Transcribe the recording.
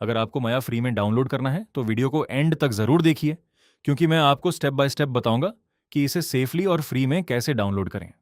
अगर आपको माया फ्री में डाउनलोड करना है तो वीडियो को एंड तक ज़रूर देखिए, क्योंकि मैं आपको स्टेप बाय स्टेप बताऊंगा कि इसे सेफली और फ्री में कैसे डाउनलोड करें।